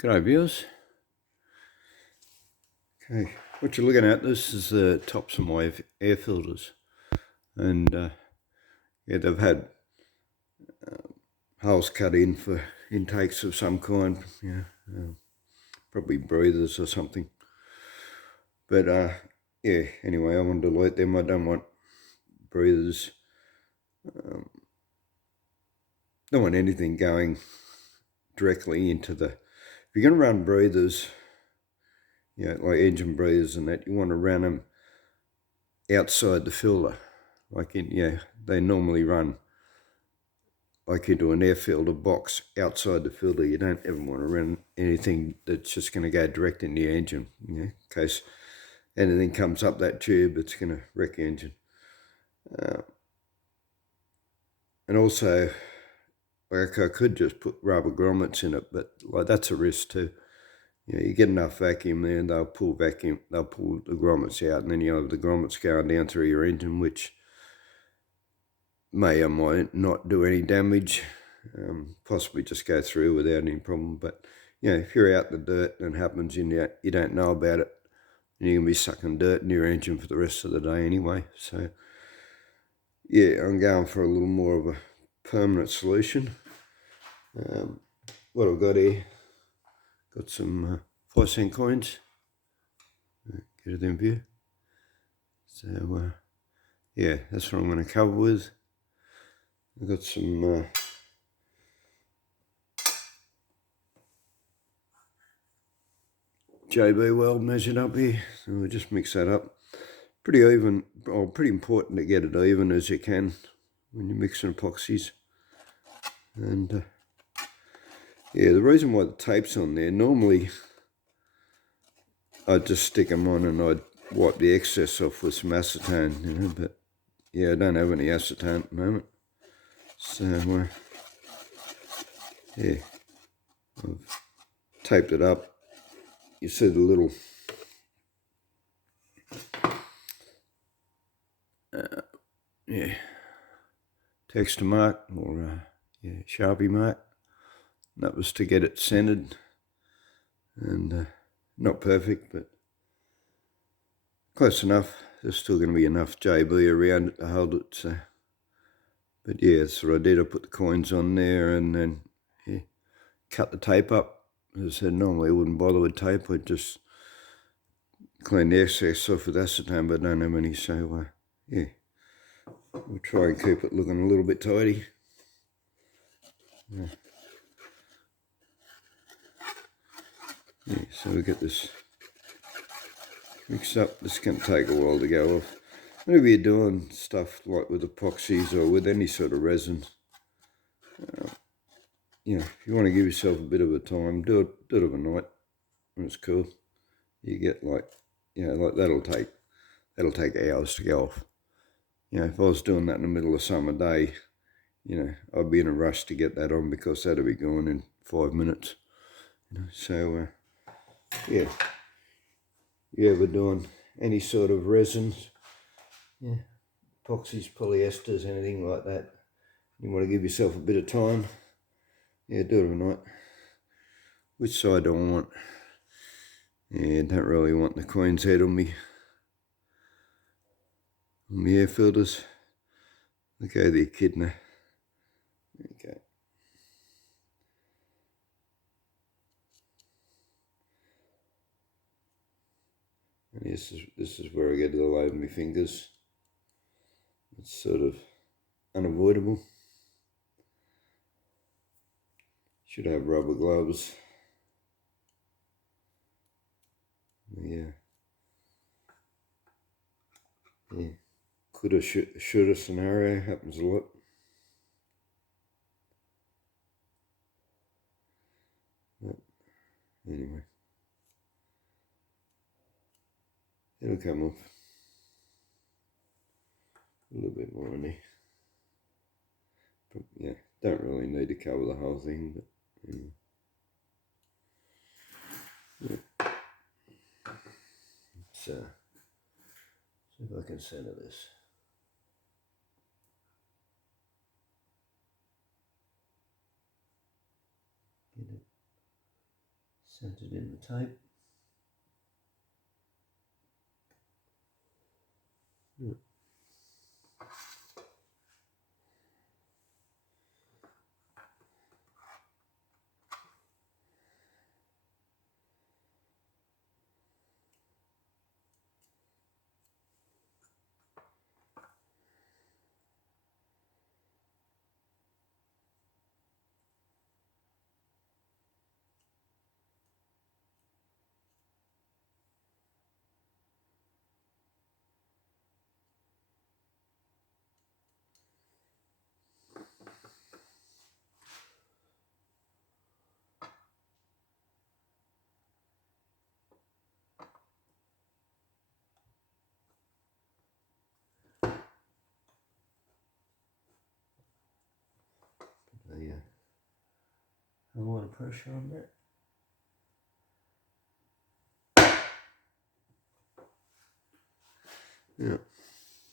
G'day viewers. Okay, what you're looking at, this is the tops of my air filters, and yeah, they've had holes cut in for intakes of some kind, probably breathers or something. But yeah, anyway, I want to delete them. I don't want breathers. Don't want anything going directly into the. If you're going to run breathers, like engine breathers and that, you want to run them outside the filter. They normally run like into an air filter box outside the filter. You don't ever want to run anything that's just going to go direct in the engine, in case anything comes up that tube, it's going to wreck the engine. And also, like, I could just put rubber grommets in it, but like that's a risk too. You get enough vacuum there, and they'll pull the grommets out, and then you have the grommets going down through your engine, which may or might not do any damage, possibly just go through without any problem. But if you're out in the dirt and it happens and you don't know about it, you're going to be sucking dirt in your engine for the rest of the day anyway. So yeah, I'm going for a little more of a permanent solution. What I've got here, got some 5-cent coins. Get it in view. So yeah, that's what I'm going to cover with. I've got some JB weld measured up here, so we'll just mix that up. Pretty even, or pretty important to get it even as you can when you're mixing epoxies. And yeah, the reason why the tape's on there, normally I'd just stick them on and I'd wipe the excess off with some acetone, but yeah, I don't have any acetone at the moment. So yeah, I've taped it up. You see the little texture mark, or Sharpie mark. That was to get it centered, and not perfect, but close enough. There's still going to be enough JB around it to hold it. So, but yeah, that's what I did. I put the coins on there and then cut the tape up. As I said, normally I wouldn't bother with tape. I'd just clean the excess off with acetone, but I don't have any. So yeah, we'll try and keep it looking a little bit tidy. Yeah, so we get this mixed up. This can take a while to go off. Whenever you're doing stuff like with epoxies or with any sort of resin, if you want to give yourself a bit of a time, do it overnight when it's cool. You get like that'll take hours to go off. If I was doing that in the middle of summer day, I'd be in a rush to get that on because that'll be gone in 5 minutes. So yeah, you ever doing any sort of resins, epoxies, polyesters, anything like that, you want to give yourself a bit of time, do it overnight. Which side do I want? Yeah, don't really want the coins head on me air filters. Okay, the echidna. Okay. And this is where I get it all over my fingers. It's sort of unavoidable. Should have rubber gloves. Yeah. Coulda, shoulda scenario, happens a lot. But anyway, it'll come off. A little bit more in there. But yeah, don't really need to cover the whole thing, but anyway. Yeah. So, see if I can center this. Get it centered in the tape. Yeah. A lot of pressure on that. Yeah,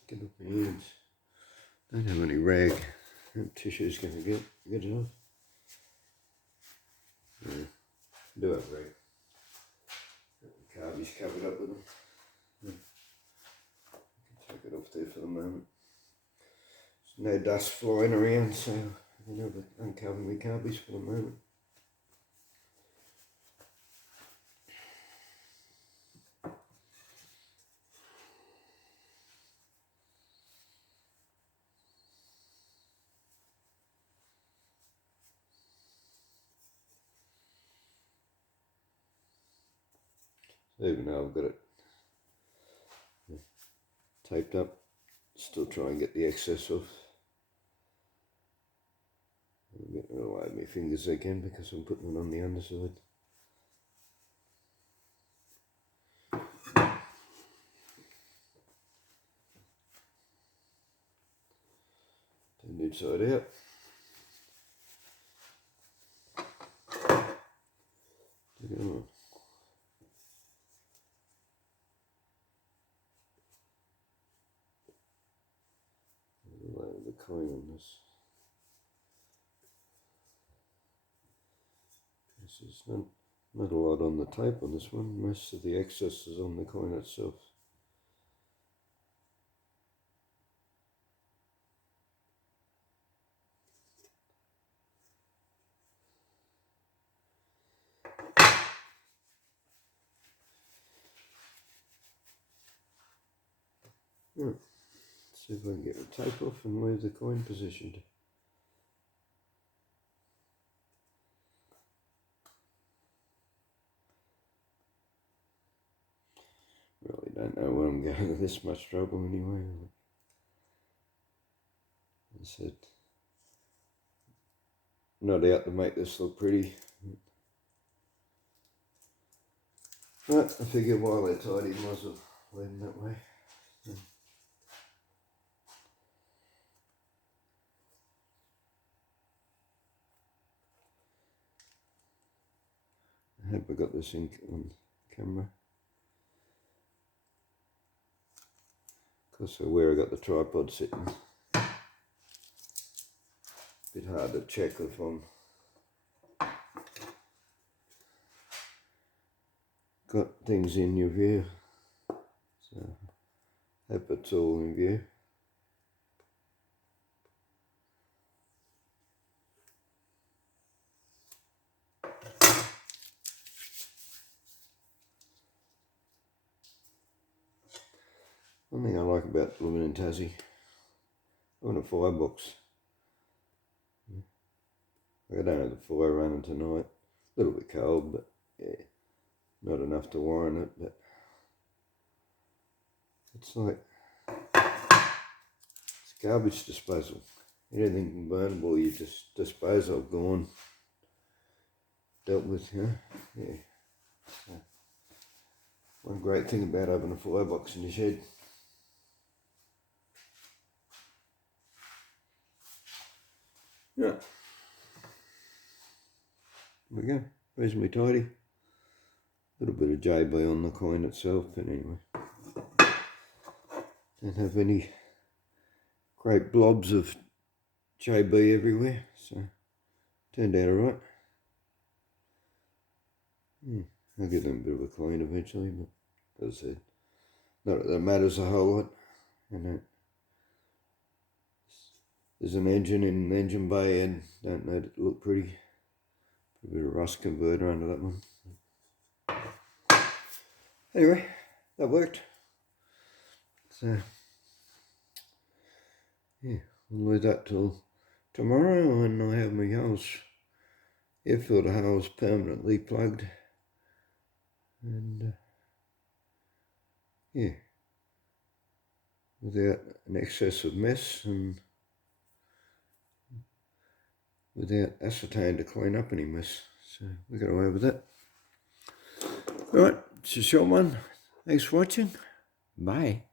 get up my hands. Don't have any rag. Tissue's going to get it off. Yeah, do have rag. The carby's covered up with them. Yeah. Take it off there for the moment. There's no dust flying around, so I can have uncover my carbies for the moment. Even though I've got it taped up, still try and get the excess off. I'm getting it all over my fingers again because I'm putting it on the underside. Turn the inside out. Take it on. The coin on this. This is not a lot on the tape on this one. Most of the excess is on the coin itself. Right. See if I can get the tape off and leave the coin positioned. Really don't know where I'm going with this much trouble anyway. I said, not out to make this look pretty. But I figure while they're tidy, might as well leave them that way. I hope I got this in on camera. Because of where I got the tripod sitting. A bit hard to check if I'm got things in your view. So hope it's all in view. One thing I like about living in Tassie, I want a firebox. I don't have the fire running tonight. A little bit cold, but yeah, not enough to warrant it. But it's like it's garbage disposal. Anything burnable, you just dispose of, gone, dealt with. Yeah. So, one great thing about having a firebox in your shed. Yeah. There we go. Reasonably tidy. A little bit of JB on the coin itself, but anyway. Don't have any great blobs of JB everywhere, so turned out alright. I'll give them a bit of a clean eventually, but as I said, not that matters a whole lot. And there's an engine in the engine bay and don't need it to look pretty. Put a bit of rust converter under that one. Anyway, that worked. So, yeah, we'll leave that till tomorrow when I have my hose, air filter hose permanently plugged. And, yeah, without an excess of mess and without acetone to clean up any mess. So we got away with that. Alright, it's a short one. Thanks for watching. Bye.